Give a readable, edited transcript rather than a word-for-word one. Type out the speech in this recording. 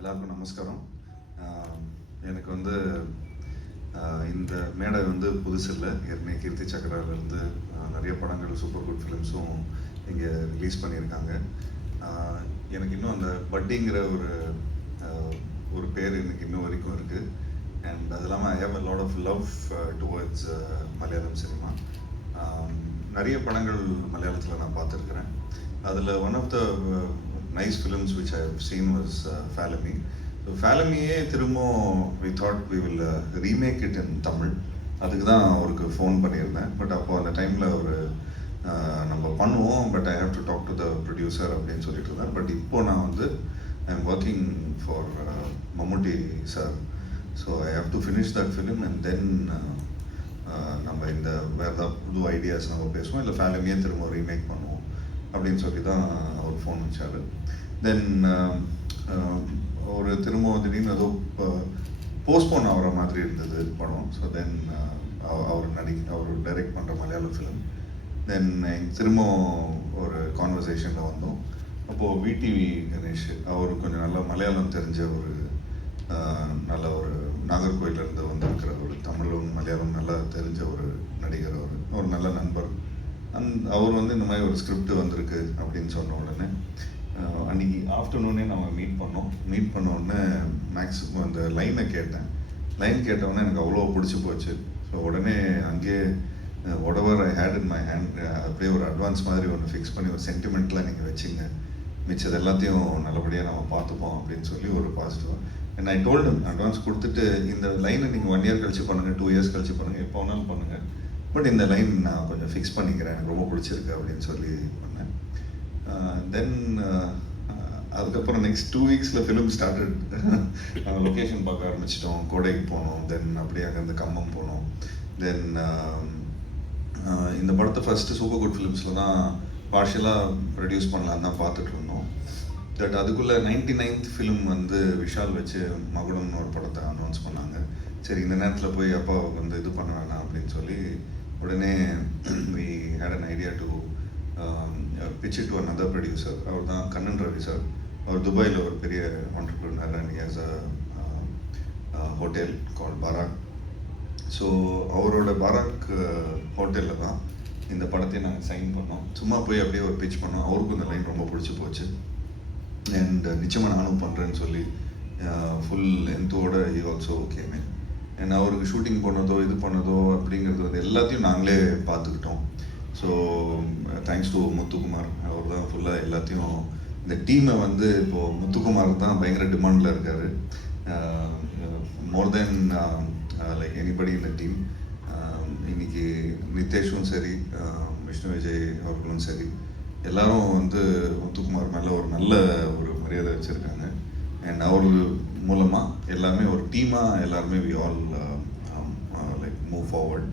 எல்லாருக்கும் நமஸ்காரம். எனக்கு வந்து இந்த மேடை வந்து புதுசு இல்லை. ஏற்கனவே கீர்த்தி சக்கராலேருந்து நிறைய படங்கள், சூப்பர் குட் ஃபிலிம்ஸும் இங்கே ரிலீஸ் பண்ணியிருக்காங்க. எனக்கு இன்னும் அந்த பட்டிங்கிற ஒரு பேர் எனக்கு இன்னும் வரைக்கும் இருக்குது. அண்ட் அது இல்லாமல் I have a lot of love towards Malayalam cinema. நிறைய படங்கள் மலையாளத்தில் நான் பார்த்துருக்குறேன். அதில் one of the nice films which I have seen was Falami. So Falamiயே திரும்பவும் we thought we will remake it in Tamil. அதுக்கு தான் அவருக்கு ஃபோன் பண்ணியிருந்தேன். பட் அப்போ அந்த டைமில் ஒரு நம்ம பண்ணுவோம், but I have to talk to the producer அப்படின்னு சொல்லிட்டு இருந்தேன். பட் இப்போ நான் வந்து I am working for Mammootty sir. So I have to finish that film and then நம்ம இந்த வேறு ஏதாவது புது ஐடியாஸ் நம்ம பேசுவோம், இல்லை ஃபேலமியே திரும்ப ரீமேக் பண்ணுவோம் அப்படின்னு சொல்லி தான் அவர் ஃபோன் வச்சார். தென் ஒரு திரும்ப திடீர்னு ஏதோ போஸ்ட்போன் ஆகிற மாதிரி இருந்தது படம். ஸோ தென் அவர் டைரக்ட் பண்ணுற மலையாள ஃபிலிம். தென் திரும்ப ஒரு கான்வர்சேஷனில் வந்தோம். அப்போது விடிவி கணேஷ் அவர் கொஞ்சம் நல்ல மலையாளம் தெரிஞ்ச நல்ல ஒரு நாகர்கோயிலேருந்து வந்திருக்கிற ஒரு தமிழும் மலையாளம் நல்லா தெரிஞ்ச ஒரு நடிகர். ஒரு நல்ல நண்பர். அவர் வந்து இந்த மாதிரி ஒரு ஸ்கிரிப்ட் வந்திருக்கு அப்படின்னு சொன்ன உடனே அன்றைக்கி ஆஃப்டர்நூனே நம்ம மீட் பண்ண உடனே மேக்ஸிமம் அந்த லைனை கேட்டேன். லைன் கேட்டவுடனே எனக்கு அவ்வளோ பிடிச்சி போச்சு. ஸோ உடனே அங்கேயே ஒடவர் ஐ ஹேட் இன் மை ஹேண்ட் அப்படியே ஒரு அட்வான்ஸ் மாதிரி ஒன்று ஃபிக்ஸ் பண்ணி ஒரு சென்டிமெண்ட்லாம் நீங்கள் வச்சுங்க, மிச்சது எல்லாத்தையும் நல்லபடியாக நம்ம பார்த்துப்போம் அப்படின்னு சொல்லி ஒரு பாசிட்டிவாக. அண்ட் ஐ டோல்டு அட்வான்ஸ் கொடுத்துட்டு இந்த லைனை நீங்கள் 1 இயர் கழிச்சு பண்ணுங்கள், 2 இயர்ஸ் கழிச்சு பண்ணுங்கள், எப்போ வேணாலும் பண்ணுங்கள், பட் இந்த லைன் நான் கொஞ்சம் ஃபிக்ஸ் பண்ணிக்கிறேன், எனக்கு ரொம்ப பிடிச்சிருக்கு அப்படின்னு சொல்லி பண்ணேன். தென் அதுக்கப்புறம் நெக்ஸ்ட் 2 வீக்ஸில் ஃபிலிம் ஸ்டார்டட். நாங்கள் லொக்கேஷன் பார்க்க ஆரம்பிச்சிட்டோம். கோடைக்கு போனோம், தென் அப்படியே அங்கேருந்து கம்மம் போனோம். தென் இந்த படத்தை ஃபஸ்ட்டு சூப்பர் குட் ஃபிலிம்ஸில் தான் பார்ஷியலாக ப்ரொடியூஸ் பண்ணலான்னு தான் பார்த்துட்டு இருந்தோம். பட் அதுக்குள்ளே 99th ஃபிலிம் வந்து விஷால் வச்சு மகுடம்னு ஒரு படத்தை அனௌன்ஸ் பண்ணாங்க. சரி, இந்த நேரத்தில் போய் அப்பா வந்து இது பண்ண வேணாம் அப்படின்னு சொல்லி உடனே we had an idea to pitch it to another producer. அவர் தான் கண்ணன் ரவி சார். அவர் துபாயில் ஒரு பெரிய entrepreneur and he has a hotel called Barak. So அவரோட பாராக் ஹோட்டலில் தான் இந்த படத்தை நாங்கள் சைன் பண்ணோம். சும்மா போய் அப்படியே ஒரு பிச் பண்ணோம். அவருக்கும் இந்த லைன் ரொம்ப பிடிச்சி போச்சு. அண்ட் நிச்சயமாக நானும் பண்ணுறேன்னு சொல்லி full எந்தோட he also came in. ஏன்னா அவருக்கு ஷூட்டிங் பண்ணதோ இது பண்ணதோ அப்படிங்கிறது வந்து எல்லாத்தையும் நாங்களே பார்த்துக்கிட்டோம். So thanks to Muthukumar. அவர் தான் ஃபுல்லாக எல்லாத்தையும் இந்த டீமை வந்து இப்போது முத்துக்குமார் தான் பயங்கர டிமாண்டில் இருக்கார். மோர் தென் லைக் எனிபடி இந்த டீம். இன்னைக்கு நிதேஷும் சரி, விஷ்ணு விஜய் அவர்களும் சரி, எல்லாரும் வந்து முத்துக்குமார் மேலே ஒரு நல்ல ஒரு மரியாதை வச்சுருக்காங்க. அண்ட் அவர் மூலமாக எல்லாமே ஒரு டீமாக எல்லாருமே we all like move forward.